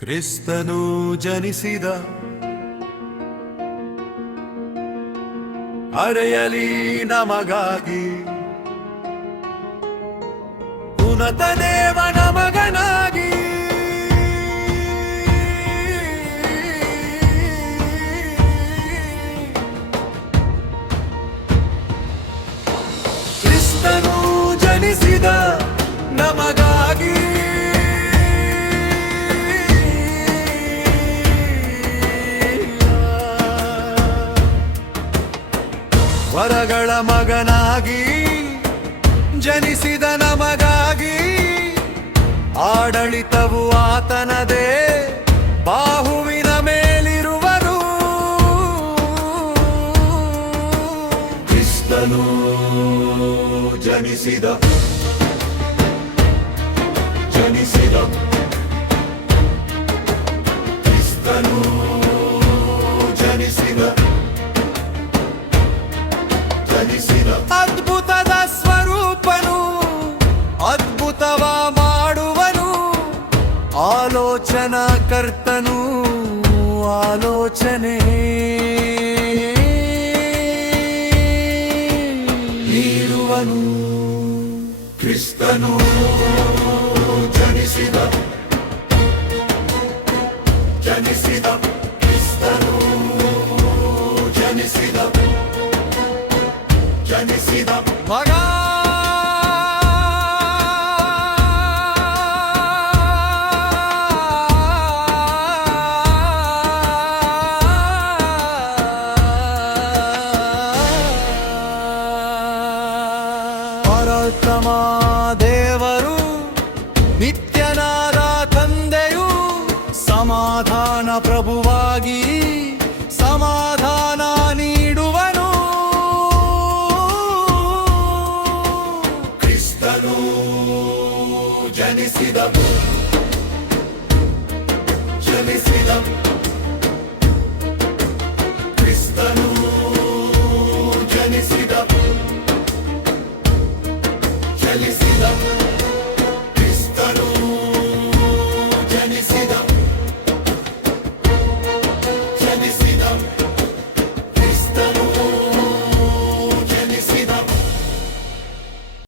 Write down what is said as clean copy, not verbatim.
ಕ್ರಿಸ್ತನು ಜನಿಸಿದ ಅರೆಯಲಿ ನಮಗಾಗಿ ಉನ್ನತ ದೇವನ ಮಗನಾಗಿ ಕ್ರಿಸ್ತನು ಜನಿಸಿದ ನಮಗಾಗಿ ವರಗಳ ಮಗನಾಗಿ ಜನಿಸಿದ ನಮಗಾಗಿ ಆಡಳಿತವು ಆತನದೇ ಬಾಹುವಿನ ಮೇಲಿರುವರು ಕ್ರಿಸ್ತನು ಜನಿಸಿದ ಕ್ರಿಸ್ತನು ಜನಿಸಿದ ಅದ್ಭುತದ ಸ್ವರೂಪನು ಅದ್ಭುತವ ಮಾಡುವನು ಆಲೋಚನಾ ಕರ್ತನು ಆಲೋಚನೆ ನೀಡುವನು ಕ್ರಿಸ್ತನು ಜನಿಸಿದ ಕ್ರಿಸ್ತನು ಜನಿಸಿದ ಮಗ ಪರತಮ ದೇವರು ನಿತ್ಯನಾದ ತಂದೆಯು ಸಮಾಧಾನ ಪ್ರಭುವಾಗಿ ಸಮಾಧಾನ ನೀಡುವನು ಕ್ರಿಸ್ತನು ಜನಿಸಿದ ಕ್ರಿಸ್ತನು ಜನಿಸಿದ ಕ್ರಿಸ್ತನು ಜನಿಸಿದ